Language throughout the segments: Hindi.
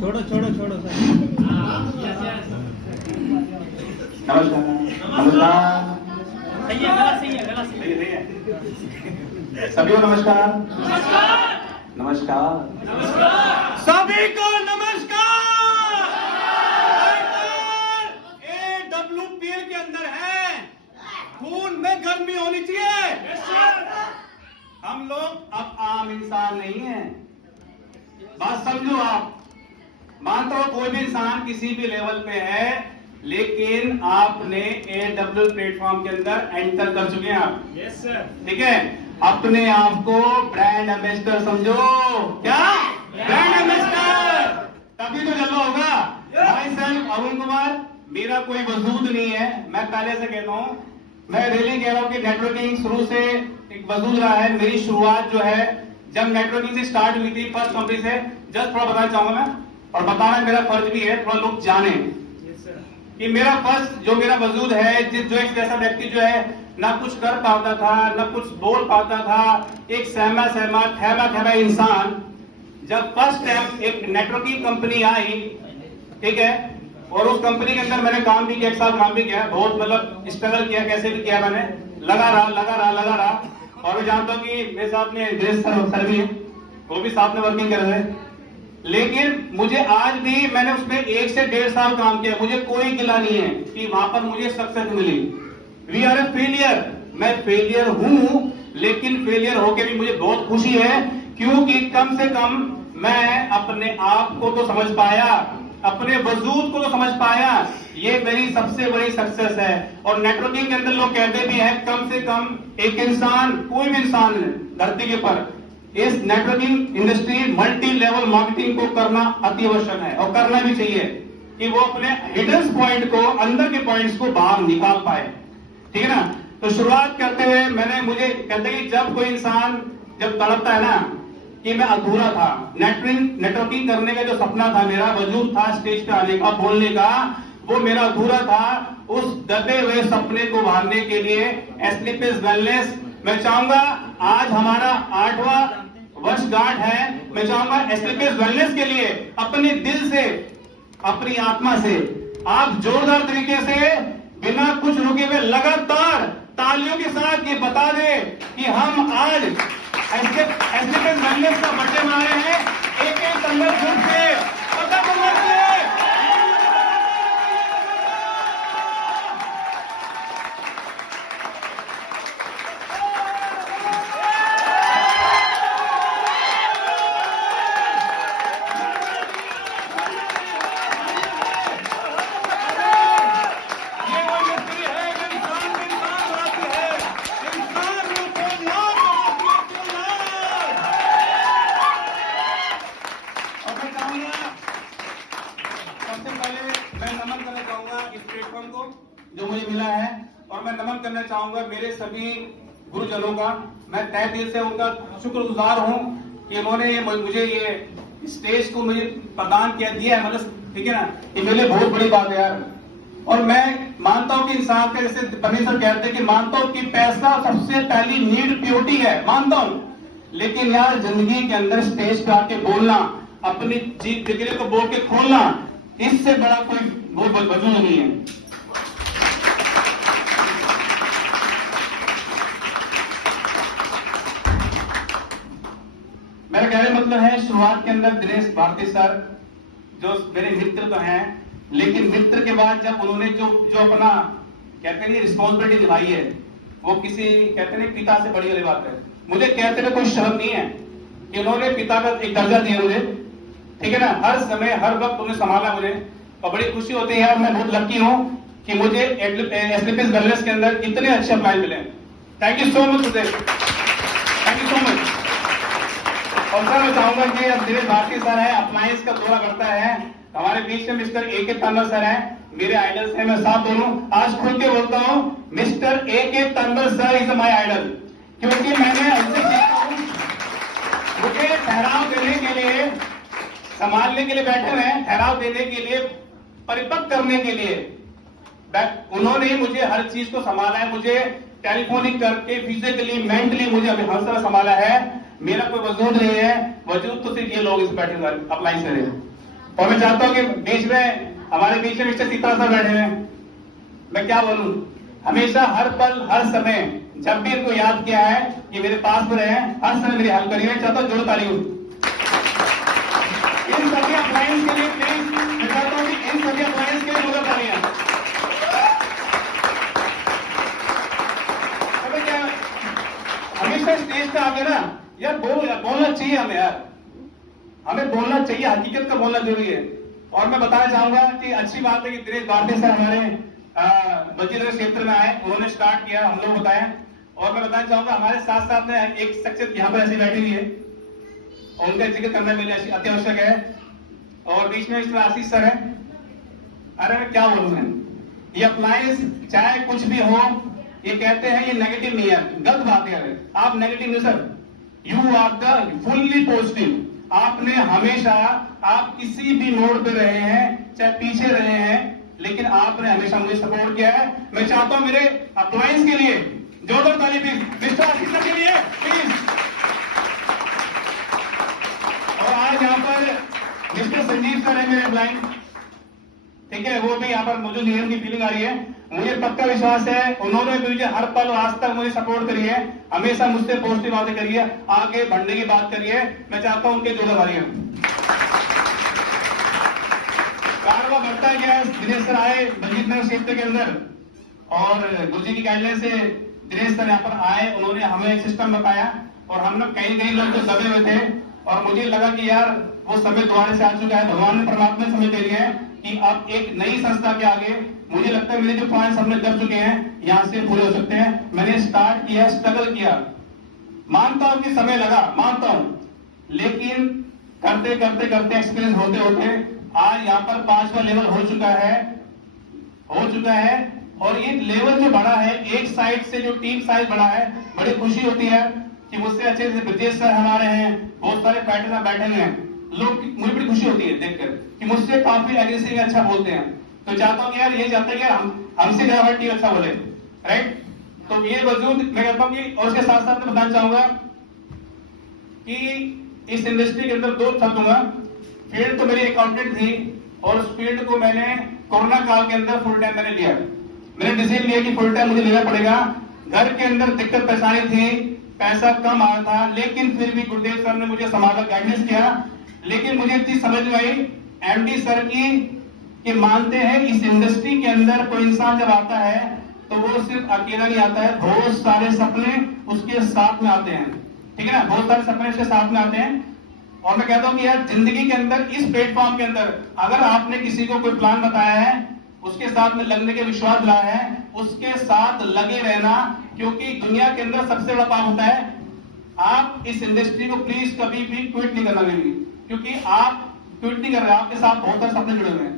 छोड़ो छोड़ो छोड़ो सर। नमस्कार नमस्कार सही है, गला सही है, गला सही सही है। सभी को नमस्कार नमस्कार सभी को नमस्कार। AWPL के अंदर है, खून में गर्मी होनी चाहिए। हम लोग अब आम इंसान नहीं है, बात समझो आप। मानता हो कोई भी इंसान किसी भी लेवल पे है, लेकिन आपने AWPL प्लेटफॉर्म के अंदर एंटर कर चुके हैं आप। Yes sir. ठीक है, अपने आप को ब्रांड एम्बेसडर समझो। क्या ब्रांड एम्बेसडर? तभी तो जलवा होगा। भाई साहब अरुण कुमार, मेरा कोई वजूद नहीं है, मैं पहले से कहता हूं, मैं रियली कह रहा हूं कि नेटवर्किंग शुरू से एक वजूद रहा है। मेरी शुरुआत जो है जब नेटवर्किंग से स्टार्ट हुई थी फर्स्ट कंपनी से, जस्ट थोड़ा बताना चाहूंगा मैं, और बताना मेरा फर्ज भी है, थोड़ा लोग जाने कि मेरा फर्स्ट जो मेरा वजूद है, जो एक ऐसा व्यक्ति जो है ना कुछ कर पाता था, ना कुछ बोल पाता था, एक सहमा सहमा ठहरा ठहरा इंसान, जब फर्स्ट टाइम एक नेटवर्किंग कंपनी आई, ठीक है, और उस कंपनी के अंदर मैंने काम भी किया, 1 साल काम भी किया, बहुत मतलब स्ट्रगल किया, कैसे भी किया मैंने, लगा रहा। और मैं जानता हूँ कि मेरे साथ में दिनेश सर भी है, वो भी साथ में वर्किंग कर रहे हैं। लेकिन मुझे आज भी, मैंने उसमें 1 से 1.5 साल काम किया, मुझे कोई गिला नहीं है कि वहां पर मुझे सक्सेस मिली। वी आर ए फेलियर, मैं फेलियर हूं, लेकिन फेलियर होके भी मुझे बहुत खुशी है, क्योंकि कम से कम मैं अपने आप को तो समझ पाया, अपने वजूद को तो समझ पाया। ये मेरी सबसे बड़ी सक्सेस है। और नेटवर्किंग के अंदर लोग कहते भी हैं, कम से कम एक इंसान, कोई भी इंसान धरती के ऊपर इस networking industry multi level marketing को करना अति आवश्यक है, और करना भी चाहिए कि वो अपने हिडन पॉइंट को, अंदर के पॉइंट्स को बाहर निकाल पाए। ठीक है ना? तो शुरुआत करते हुए मुझे कहते हैं कि जब कोई इंसान जब तड़पता है ना कि मैं अधूरा था, नेटवर्किंग करने का जो सपना था, मेरा वजूद था स्टेज पे आने का, बोलने का, वो मेरा अधूरा था। उस दबे हुए सपने को उभारने के लिए एसलीपीएस वेलनेस, मैं चाहूंगा आज हमारा 8वां वर्षगांठ है, मैं चाहूंगा एसलीपीएस वेलनेस के लिए अपने दिल से, अपनी आत्मा से आप जोरदार तरीके से, बिना कुछ रुके हुए लगातार तालियों के साथ ये बता दे कि हम आज एसलीपीएस वेलनेस का बर्थडे मना रहे हैं। एक तंदर ग्रुप से पता जो मुझे मिला है, और मैं नमन करना चाहूंगा मेरे सभी गुरुजनों का। मैं तहे दिल से उनका शुक्रगुजार हूं कि उन्होंने मुझे ये स्टेज को मुझे प्रदान किया दिया है, मतलब ठीक है ना, ये मेरे लिए बहुत बड़ी बात है यार। और मैं मानता हूं कि इंसान का, जैसे बनी सर कहते हैं कि मानता हूं कि पैसा सबसे पहली नीड प्योरिटी है, मानता हूं, लेकिन यार जिंदगी के अंदर स्टेज पे आके बोलना, अपनी जिंदगी को बोल के खोलना, इससे बड़ा कोई वो वजूद नहीं है। मेरा कहने मतलब है, शुरुआत के अंदर दिनेश भारती सर जो मेरे मित्र तो हैं, लेकिन मित्र के बाद जब उन्होंने जो अपना कहते नहीं रिस्पॉन्सिबिलिटी निभाई है, वो किसी कहते नहीं पिता से बड़ी वाली बात है। मुझे कहते हुए कोई शर्म नहीं है कि उन्होंने पिता का एक दर्जा दिया मुझे, ठीक है ना, हर समय हर वक्त उन्हें संभाला मुझे, और बड़ी खुशी होती है यार, मैं बहुत लकी हूं कि मुझे एसलीपीएस वेलनेस के अंदर इतने अच्छे एम्प्लॉय मिले। Thank you so much Sudev, thank you so much. और सर मैं चाहूंगा कि अब दिनेश भारती सर है, अप्लायंस का दौरा करता है, हमारे बीच में मिस्टर A.K. तन्वर सर हैं, मेरे आइडल्स हैं, मैं साथ दोनों आज खुल के बोलता हूं, mister A.K. Tanwar sir is my idol, क्योंकि मैंने उनसे सीखा हूं, मुझे ठहराव देने के लिए, संभालने के लिए बैठे हुए हैं, ठहराव देने के लिए, परिपक्व करने के लिए उन्होंने मुझे हर चीज को संभाला है, मुझे टेलीफोनिक करके फिजिकली मेंटली मुझे अभी हर तरह संभाला है। मेरा कोई वजूद नहीं है, वजूद तो सिर्फ ये लोग इस बैठे अप्लाई से रहे। और मैं चाहता हूं कि बीच में हमारे बीच में मिस्टर सीता सर बैठे हैं, मैं क्या बोलूं, हमेशा हर पल हर समय जब भी इनको याद किया है कि मेरे पास में रहे हैं, हर समय मेरी हेल्प करिए। चाहता हूं जोड़ ताली हो इन सभी अप्लायंस के लिए, प्लीज मैं चाहता हूं कि इन सभी अप्लायंस के लिए जोड़ तालियां। क्या हमेशा स्टेज पे आके ना यार बोलना चाहिए हमें, यार हमें बोलना चाहिए, हकीकत का बोलना जरूरी है। और मैं बताना चाहूंगा कि अच्छी बात है कि दिनेश भारती सर हमारे बजीनगर क्षेत्र में आए, उन्होंने स्टार्ट किया, हम लोग बताएं। और मैं बताना चाहूंगा हमारे साथ साथ में एक शख्सियत यहाँ पर ऐसी बैठी हुई है, उनका जिक्र करना मेरे लिए अति आवश्यक है। और बीच में मिस्टर आशीष सर है। अरे मैं क्या बोलूं, मैं ये अप्लायंस चाहे कुछ भी हो, ये कहते हैं ये नेगेटिव नहीं है, गलत बात है। आप नेगेटिव नहीं sir, you are the fully positive. आपने हमेशा, आप किसी भी मोड़ पे रहे हैं, चाहे पीछे रहे हैं, लेकिन आपने हमेशा मुझे सपोर्ट किया है। मैं चाहता हूं मेरे अप्लायंस के लिए जोरदार ताली प्लीज, मिस्टर आशीष सर के लिए प्लीज। और आज यहाँ पर मिस्टर संजीव सर है मेरे अप्लायंस, ठीक है, वो भी यहाँ पर मुझे नियम की फीलिंग आ रही है। मुझे पक्का विश्वास है उन्होंने भी मुझे हर पल आज तक मुझे सपोर्ट करी है, हमेशा मुझसे पॉजिटिव बातें करी है, आगे बढ़ने की बात करी है। मैं चाहता हूं उनके जोड़ा वाली कारवा बढ़ता गया। दिनेश सर आए बजीतनगर क्षेत्र के अंदर और गुरुजी की गाइडलाइन से दिनेश सर यहाँ पर आए, उन्होंने हमें एक सिस्टम बताया और हम लोग कई लोग तो दबे हुए थे और मुझे लगा कि यार वो समय दोबारा से आ चुका है, भगवान ने परमात्मा ने समय दे दिया है कि अब एक नई संस्था के आगे मुझे लगता है मेरे जो पॉइंट्स हमने दब चुके हैं यहाँ से पूरे हो सकते हैं। मैंने स्टार्ट किया, स्ट्रगल किया, मानता हूं कि समय लगा, मानता हूं, लेकिन करते करते करते एक्सपीरियंस होते होते आज यहाँ पर 5वां लेवल हो चुका है। और ये लेवल जो बढ़ा है, एक साइड से जो टीम साइज बढ़ा है, बड़ी खुशी होती है कि मुझसे अच्छे से ब्रजेश सर हमारे हैं, बहुत सारे फाइटर बैठे हुए हैं लोग, मुझे बड़ी खुशी होती है देखकर कि मुझसे काफी एग्रेसिव अच्छा बोलते हैं। तो चाहता हूं कि यार ये चाहते हैं कि हमसे ज्यादा हमारी टीम अच्छा बोले, राइट। तो ये वजूद मैं कहता हूं कि, और उसके साथ साथ मैं बताना चाहूंगा कि इस इंडस्ट्री के अंदर 2 शब्द दूंगा। फील्ड तो मेरी अकाउंटेंट थी और उस फील्ड को मैंने कोरोना काल के अंदर फुल टाइम मैंने लिया। मैंने डिसीजन लिया कि फुल टाइम मुझे लेना पड़ेगा। घर के अंदर दिक्कत परेशानी थी, पैसा कम आ रहा था, लेकिन फिर भी गुरुदेव सर ने मुझे संभाला, गाइडेंस किया। लेकिन मुझे एक चीज समझ में आई एमडी सर की, कि मानते हैं इस इंडस्ट्री के अंदर कोई इंसान जब आता है तो वो सिर्फ अकेला नहीं आता है, बहुत सारे सपने उसके साथ में आते हैं, ठीक है ना, बहुत सारे सपने उसके साथ में आते हैं। और मैं कहता हूं कि यार जिंदगी के अंदर, इस प्लेटफॉर्म के अंदर अगर आपने किसी को कोई प्लान बताया है, उसके साथ में लगने के विश्वास दिलाया है, उसके साथ लगे रहना, क्योंकि दुनिया के अंदर सबसे बड़ा पाप होता है। आप इस इंडस्ट्री को प्लीज कभी भी क्विट नहीं करना चाहिए, क्योंकि आप क्विट नहीं कर रहे, आपके साथ बहुत सारे सपने जुड़े हुए हैं,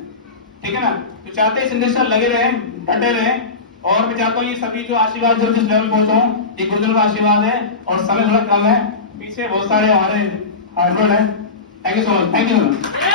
ठीक है ना। तो चाहते हैं इस इंडस्ट्री लगे रहें, डटे रहें। और मैं चाहता हूँ ये सभी जो आशीर्वाद जो जिस लेवल पहुंचाऊं, ये गुरुदेव का आशीर्वाद है और समय थोड़ा कम है, पीछे बहुत सारे हमारे हार्डवर्ड है। Thank you so much, thank you.